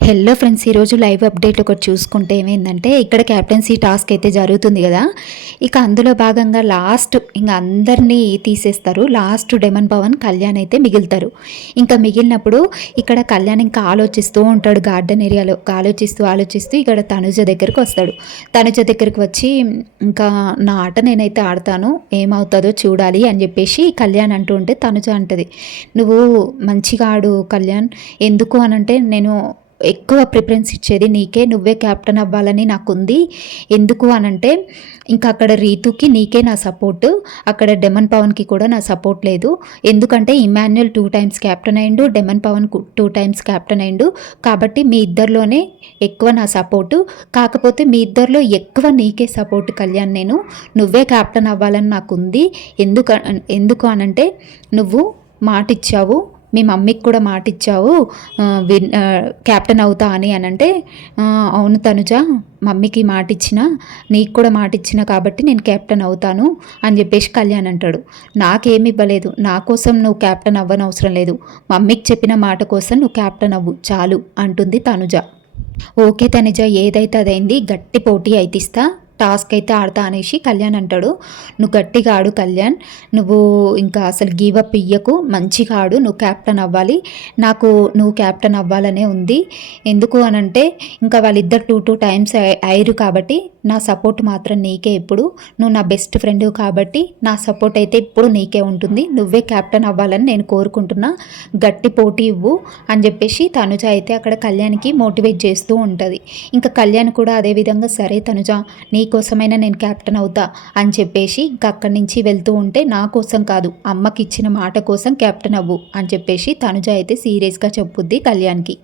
Hello friends ఈరోజు live update ఒకటి చూసుకుంటే ఏమైందంటే ఇక్కడ క్యాప్టెన్సీ టాస్క్ అయితే జరుగుతుంది కదా. ఇక అందులో భాగంగా లాస్ట్ ఇంకా అందరినీ తీసేస్తారు. లాస్ట్ డెమన్ పవన్ కళ్యాణ్ అయితే మిగులుతారు. ఇంకా మిగిలినప్పుడు ఇక్కడ కళ్యాణ్ ఇంకా ఆలోచిస్తూ ఉంటాడు గార్డెన్ ఏరియాలో ఆలోచిస్తూ ఆలోచిస్తూ ఇక్కడ తనుజ దగ్గరికి వస్తాడు. తనుజ దగ్గరికి వచ్చి ఇంకా నా ఆట నేనైతే ఆడతాను ఏమవుతుందో చూడాలి అని చెప్పేసి కళ్యాణ్ అంటూ ఉంటే తనుజ అంటది. నువ్వు మంచిగా ఆడు కళ్యాణ్ ఎందుకు అనంటే నేను ఎక్కువ ప్రిఫరెన్స్ ఇచ్చేది నీకే నువ్వే క్యాప్టెన్ అవ్వాలని నాకుంది. ఎందుకు అనంటే ఇంకా అక్కడ రీతుకి నీకే నా సపోర్ట్ అక్కడ డెమన్ పవన్కి కూడా నా సపోర్ట్ లేదు. ఎందుకంటే ఇమాన్యుయల్ టూ టైమ్స్ క్యాప్టెన్ అయిండు demon Pavan two times captain అయిండు. కాబట్టి మీ ఇద్దరిలోనే ఎక్కువ నా సపోర్టు కాకపోతే మీ ఇద్దరిలో ఎక్కువ నీకే సపోర్ట్ కళ్యాణ్ నేను. నువ్వే క్యాప్టెన్ అవ్వాలని నాకు ఉంది ఎందుకు ఎందుకు అనంటే నువ్వు మాట ఇచ్చావు మీ మమ్మీకి కూడా మాట ఇచ్చావు విన్ క్యాప్టెన్ అవుతా అని అనంటే అవును తనుజ మమ్మీకి మాట ఇచ్చిన నీకు కూడా మాట ఇచ్చిన కాబట్టి నేను క్యాప్టెన్ అవుతాను అని చెప్పేసి కళ్యాణ్ అంటాడు. నాకేమి ఇవ్వలేదు నా కోసం నువ్వు క్యాప్టెన్ అవ్వని అవసరం లేదు. మమ్మీకి చెప్పిన మాట కోసం నువ్వు క్యాప్టెన్ అవ్వు చాలు అంటుంది తనుజ. ఓకే తనుజ ఏదైతే అదైంది గట్టి పోటీ అయితే ఇస్తా. టాస్క్ అయితే ఆడతా అనేసి కళ్యాణ్ అంటాడు. నువ్వు గట్టిగా ఆడు కళ్యాణ్. నువ్వు ఇంకా అసలు గీవప్ అప్ ఇయ్యకు. మంచిగా ఆడు. నువ్వు క్యాప్టెన్ అవ్వాలి. నాకు నువ్వు క్యాప్టెన్ అవ్వాలనే ఉంది. ఎందుకు అనంటే ఇంకా వాళ్ళిద్దరు టూ టూ టైమ్స్ అయ్యారు కాబట్టి నా సపోర్ట్ మాత్రం నీకే ఇప్పుడు. నువ్వు నా బెస్ట్ ఫ్రెండ్ కాబట్టి నా సపోర్ట్ అయితే ఇప్పుడు నీకే ఉంటుంది. నువ్వే క్యాప్టెన్ అవ్వాలని నేను కోరుకుంటున్నా. గట్టి పోటీ ఇవ్వు అని చెప్పేసి తనుజ అయితే అక్కడ కళ్యాణ్కి మోటివేట్ చేస్తూ ఉంటుంది. ఇంకా కళ్యాణ్ కూడా అదేవిధంగా సరే తనుజ నీ కోసమైనా నేను క్యాప్టెన్ అవుతా అని చెప్పేసి ఇంక అక్కడి నుంచి వెళ్తూ ఉంటే నా కోసం కాదు అమ్మకి ఇచ్చిన మాట కోసం క్యాప్టెన్ అవ్వు అని చెప్పేసి తనుజ అయితే సీరియస్గా చెప్పుద్ది కళ్యాణ్కి.